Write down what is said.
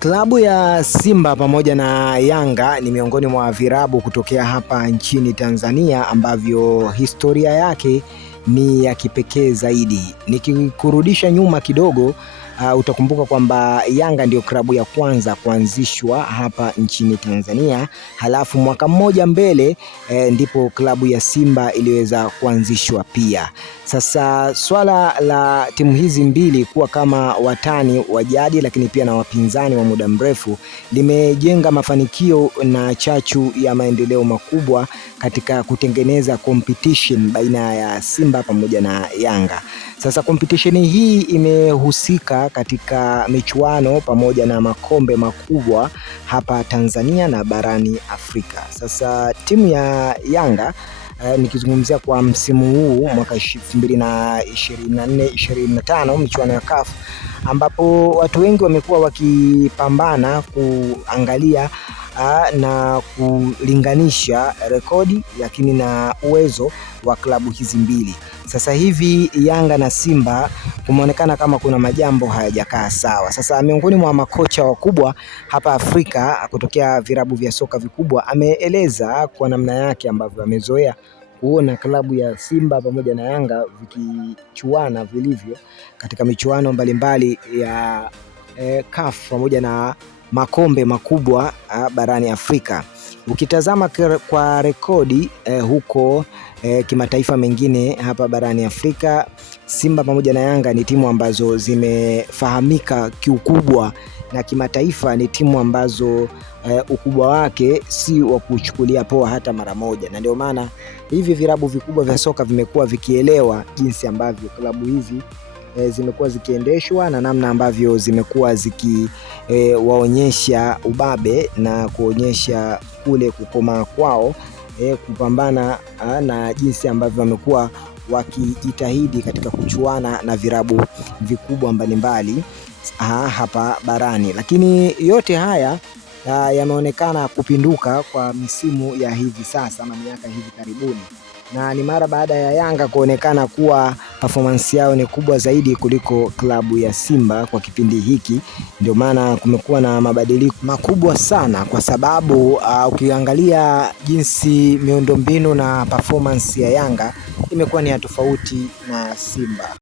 Klabu ya Simba pamoja na Yanga ni miongoni mwa virabu kutokea hapa nchini Tanzania ambavyo historia yake ni ya kipekee zaidi. Nikikurudisha nyuma kidogo, utakumbuka kwamba Yanga ndio klabu ya kwanza kuanzishwa hapa nchini Tanzania, halafu mwaka mmoja mbele ndipo klabu ya Simba iliweza kuanzishwa pia. Sasa swala la timu hizi mbili kuwa kama watani wa jadi lakini pia na wapinzani wa muda mrefu limejenga mafanikio na chachu ya maendeleo makubwa katika kutengeneza competition baina ya Simba pamoja na Yanga. Sasa competition hii imehusika katika michuano pamoja na makombe makubwa hapa Tanzania na barani Afrika. Sasa timu ya Yanga nikizungumzia kwa msimu huu mwaka 2024-2025 michuano ya CAF, ambapo watu wengi wamekuwa wakipambana kuangalia na kulinganisha rekodi lakini na uwezo wa klabu hizi mbili. Sasa hivi Yanga na Simba kumeonekana kama kuna majambo hayajakaa sawa. Sasa miongoni mwa makocha wakubwa hapa Afrika kutokea virabu vya soka vikubwa ameeleza kwa namna yake ambavyo amezoea kuona klabu ya Simba pamoja na Yanga vikichuana vilivyo katika michuano mbalimbali ya CAF pamoja na makombe makubwa barani Afrika. Ukitazama kwa rekodi huko kimataifa mengine hapa barani Afrika, Simba pamoja na Yanga ni timu ambazo zimefahamika kiukubwa na kimataifa, ni timu ambazo ukubwa wake si wa kuchukulia poa hata mara moja, na ndio maana hivi virabu vikubwa vya soka vimekuwa vikielewa jinsi ambavyo klabu hizi zimekuwa zikiendeshwa na namna ambavyo zimekuwa zikiwaonyesha ubabe na kuonyesha kule kukoma kwao kupambana na jinsi ambavyo wamekuwa wakijitahidi katika kuchuana na virabu vikubwa mbalimbali hapa barani. Lakini yote haya yameonekana kupinduka kwa misimu ya hivi sasa na miaka hivi karibuni, na ni mara baada ya Yanga kuonekana kuwa performance yao ni kubwa zaidi kuliko klabu ya Simba kwa kipindi hiki. Ndio maana kumekuwa na mabadiliko makubwa sana, kwa sababu ukiangalia jinsi miundombinu na performance ya Yanga imekuwa ni ya tofauti na Simba.